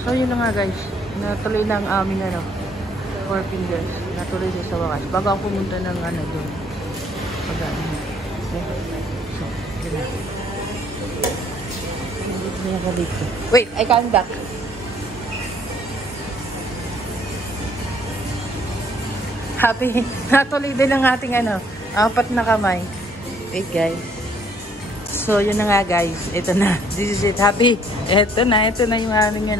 So yun na nga guys, natuloy na ang aming 4 fingers. Natuloy siya sa wakas. Bago ako pumunta ng doon. Pag-ano. Okay? So, yun na. Dito na yung dito. Wait, I come back. Happy. Natuloy din ang ating 4 na kamay. Wait guys. So, yun na nga guys. Ito na. This is it. Happy. Ito na yung aming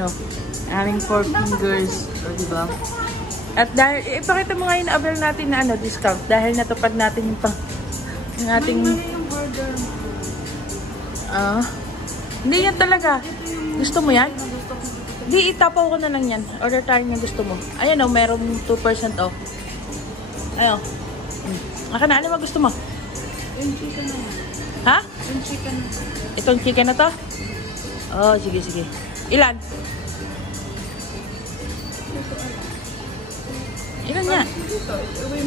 aming 4 fingers. So, diba? At dahil, ipakita mo ngayon na-avail natin na discount. Dahil natupad natin yung ating... hindi yan talaga. Gusto mo yan? Di, itapaw ko na lang yan. Order tayo yung gusto mo. Ayan merong 2% off. Ayan. Aka na, ano ba gusto mo? Yung chicken na. Ha? Yung chicken na. Itong chicken na to? Oh, sige, sige. Ilan? Ilan niya?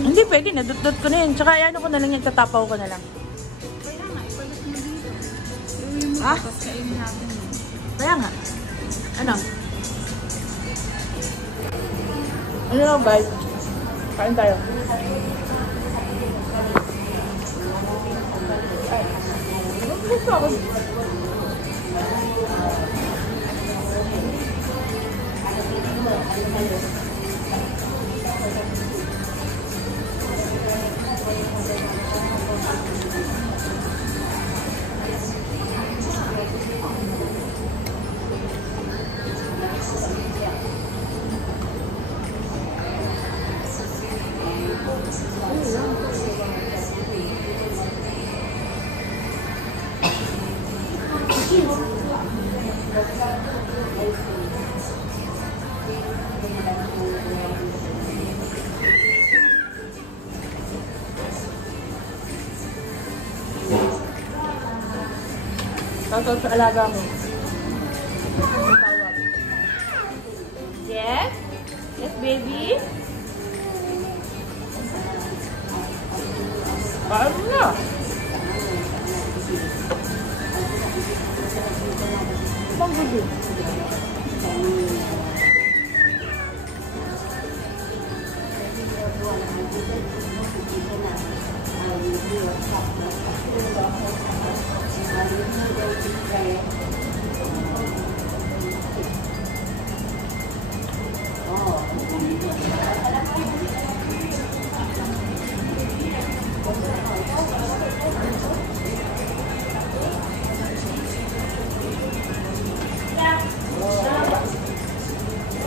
Hindi, pwede. Nadot-dot ko na yun. Tsaka ano ko na lang yan. Tatapaw ko na lang. Kaya nga, ipalit mo dito. Iuwi mo Ha? tapos kainin natin. Kaya nga. Ano? Ano lang, guys? Kain tayo. Gusto ako. Tatawag sa alaga mo. Tawag. Yes? Yes, baby? Paano na? Bang gusto?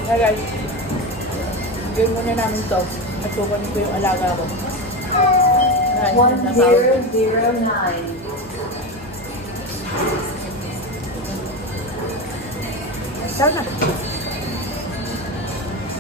Hey guys, gawin muna namin to at kukunin ko yung alaga ko. 1009. Sana.